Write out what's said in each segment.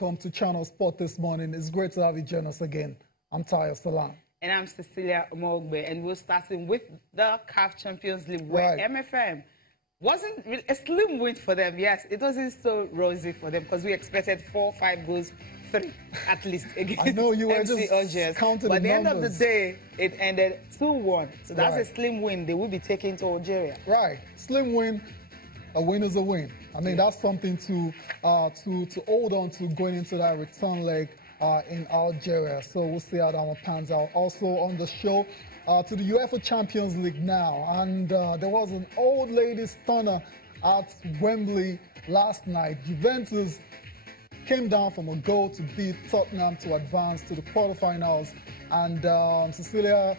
welcome to Channel Sport this morning. It's great to have you join us again. I'm Tayo Salam. And I'm Cecilia Omogbe, and we're starting with the CAF Champions League, where MFM wasn't really a slim win for them. Yes, it wasn't so rosy for them because we expected 4 or 5 goals, 3 at least against I know you were MC Algiers. counting but at the numbers. end of the day, it ended 2-1. So that's a slim win they will be taking to Algeria. Right, slim win. A win is a win. I mean, that's something to hold on to going into that return leg in Algeria. So we'll see how that one pans out. Also on the show, to the UEFA Champions League now. And there was an old lady stunner at Wembley last night. Juventus came down from a goal to beat Tottenham to advance to the quarterfinals. And Cecilia,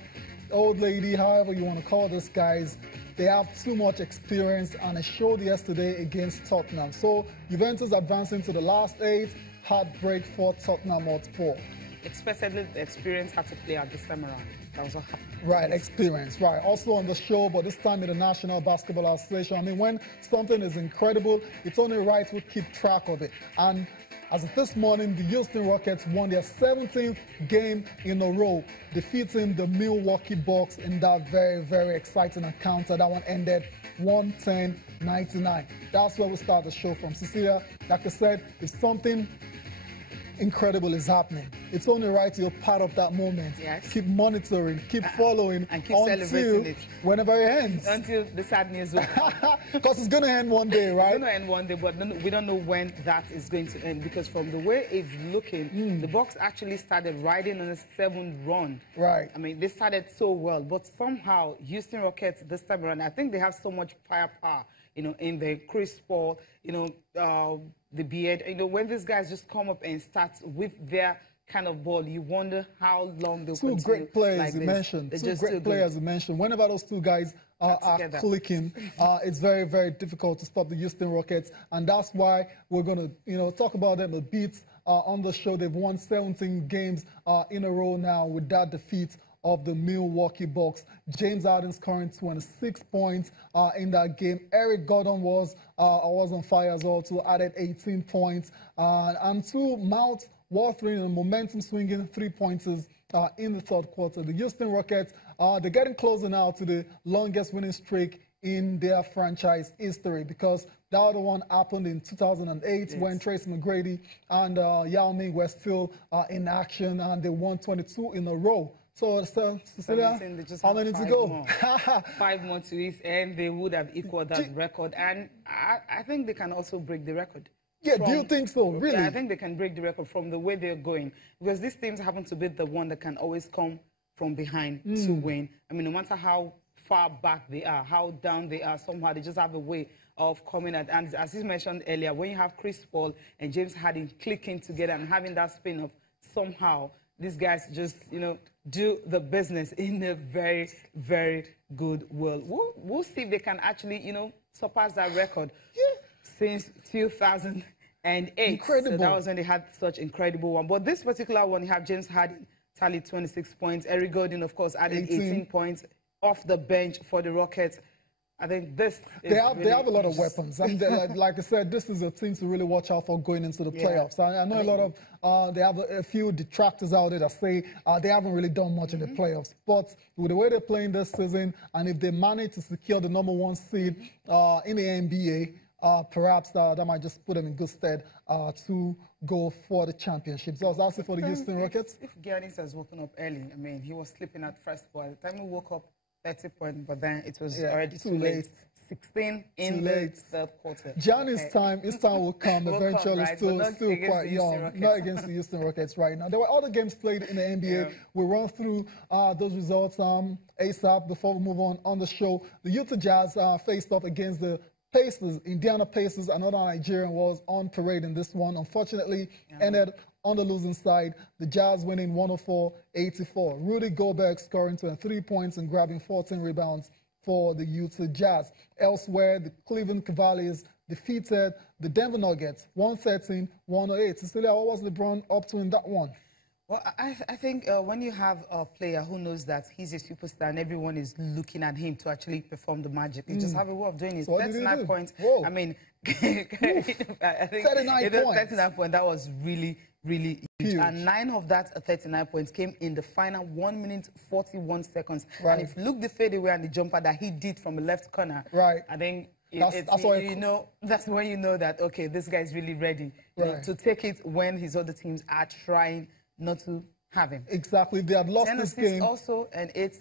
old lady, however you want to call this, guys, they have too much experience, and it showed yesterday against Tottenham. So Juventus advancing to the last 8, heartbreak for Tottenham Hotspur. Expectedly, the experience had to play out this time around. That was what happened. Right, experience, right. Also on the show, but this time in the National Basketball Association. I mean, when something is incredible, it's only right to keep track of it. And as of this morning, the Houston Rockets won their 17th game in a row, defeating the Milwaukee Bucks in that very, very exciting encounter. That one ended 110-99. That's where we start the show from. Cecilia, like I said, if something incredible is happening, it's only right you're part of that moment. Yes. Keep monitoring, keep following, and keep celebrating it whenever it ends. Until the sad news will come. Because it's going to end one day, right? It's going to end one day, but we don't know when that is going to end, because from the way it's looking, the Bucks actually started riding on a 7 run. Right. I mean, they started so well, but somehow Houston Rockets this time around, I think they have so much firepower, you know, in the Chris Paul, you know, the beard. You know, when these guys just come up and start with their kind of ball, you wonder how long they'll continue. Two great players like you mentioned. They're Two just great players you mentioned. Whenever those two guys are clicking, it's very, very difficult to stop the Houston Rockets, and that's why we're going to, you know, talk about them a bit on the show. They've won 17 games in a row now with that defeat of the Milwaukee Bucks. James Harden scoring 26 points in that game. Eric Gordon was on fire as well, too, added 18 points. And two mouth-watering and momentum-swinging three-pointers in the third quarter. The Houston Rockets, they're getting closer now to the longest winning streak in their franchise history, because the other one happened in 2008 when Tracy McGrady and Yao Ming were still in action, and they won 22 in a row. So, Cecilia, how many to go? 5 more to it, and they would have equaled that record. And I think they can also break the record. Yeah, do you think so? Really? Yeah, I think they can break the record from the way they're going. Because these teams happen to be the one that can always come from behind to win. I mean, no matter how far back they are, how down they are, somehow they just have a way of coming at. And as you mentioned earlier, when you have Chris Paul and James Harden clicking together and having that spin-off, somehow these guys just, you know, do the business in a very, very good way. We'll see if they can actually, you know, surpass that record since 2008. Incredible. So that was when they had such incredible one. But this particular one, you have James Harden tallied 26 points. Eric Gordon, of course, added 18 points off the bench for the Rockets. I think this they have a lot of weapons. I mean, like I said, this is a team to really watch out for going into the playoffs. I know a lot of they have a few detractors out there that say they haven't really done much in the playoffs. But with the way they're playing this season, and if they manage to secure the #1 seed in the NBA, perhaps that might just put them in good stead to go for the championship. So that's it for the Houston Rockets. If Giannis has woken up early, I mean, he was sleeping at first, but by the time he woke up, 30 points, but then it was already too late. 16 in the third quarter. Giannis' time, his time will come eventually. Right, still quite young. Not against the Houston Rockets right now. There were other games played in the NBA. We'll run through those results ASAP before we move on the show. The Utah Jazz faced off against the Pacers. Indiana Pacers, another Nigerian, was on parade in this one. Unfortunately, ended on the losing side, the Jazz winning 104-84. Rudy Gobert scoring 23 points and grabbing 14 rebounds for the Utah Jazz. Elsewhere, the Cleveland Cavaliers defeated the Denver Nuggets 113-108. Cecilia, what was LeBron up to in that one? Well, I think when you have a player who knows that he's a superstar and everyone is looking at him to actually perform the magic, he just have a way of doing it. So 39 points. Whoa. I mean, I think 39 points. 39 points. That was really, really huge. And 9 of that 39 points came in the final 1 minute 41 seconds. Right. And if you look the fadeaway and the jumper that he did from the left corner, right? I think that's when you know that okay, this guy is really ready to take it when his other teams are trying not to have him. Exactly. They had lost this game. Also, and 8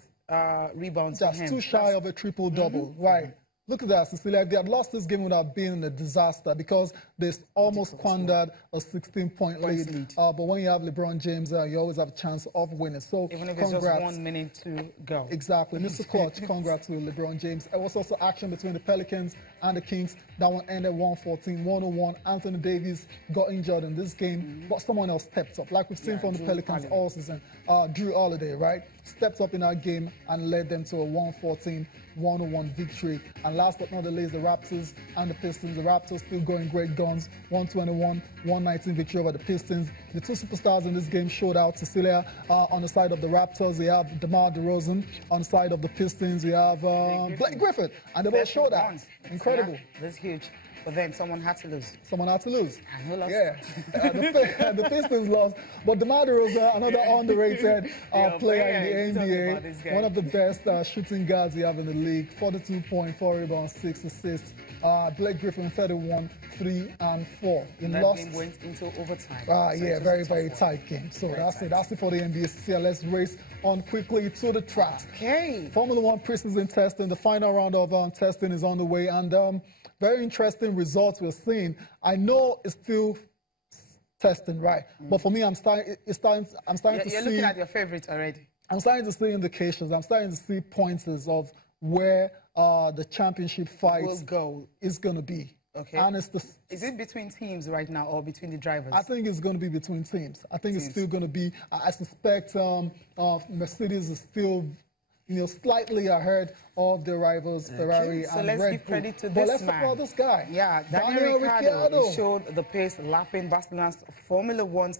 rebounds. That's too shy of a triple-double, right? Look at that, Cecilia. If they had lost this game, it would have been a disaster because they almost squandered a 16-point lead. But when you have LeBron James, you always have a chance of winning. So even if it's just 1 minute to go. Exactly. Mr. Clutch, congrats to LeBron James. There was also action between the Pelicans and the Kings. That one ended 114-101. Anthony Davis got injured in this game, but someone else stepped up. Like we've seen from the Pelicans all season. Drew Holiday, right? Stepped up in that game and led them to a 114-101 victory. And last but not the least, the Raptors and the Pistons. The Raptors still going great guns. 121-119 victory over the Pistons. The two superstars in this game showed out. Cecilia, on the side of the Raptors, we have DeMar DeRozan. On the side of the Pistons, we have Blake Griffin. And they both showed out. Incredible. Yeah, that's huge. But then someone had to lose. Someone had to lose. And who lost? Yeah, the Pistons lost. But DeMar DeRozan, another underrated player in the NBA, one of the best shooting guards we have in the league. 42.4 rebounds, 6 assists. Blake Griffin, 31, 3 and 4. That game went into overtime. Yeah, very, very tight game. So that's it. That's it for the NBA. Let's race on quickly to the track. Okay. Formula One preseason testing. The final round of testing is on the way, and very interesting results we're seeing. I know it's still testing, right? But for me, I'm starting to see. You're looking at your favorite already. I'm starting to see indications. I'm starting to see pointers of where the championship fight is going to be. Okay. And is it between teams right now or between the drivers? I think it's going to be between teams. I think it's still going to be. I suspect Mercedes is still, slightly ahead of their rivals, Ferrari and Red Bull. So let's give credit to this man. But let's talk about this guy. Yeah, Daniel Ricciardo showed the pace lapping Barcelona's Formula One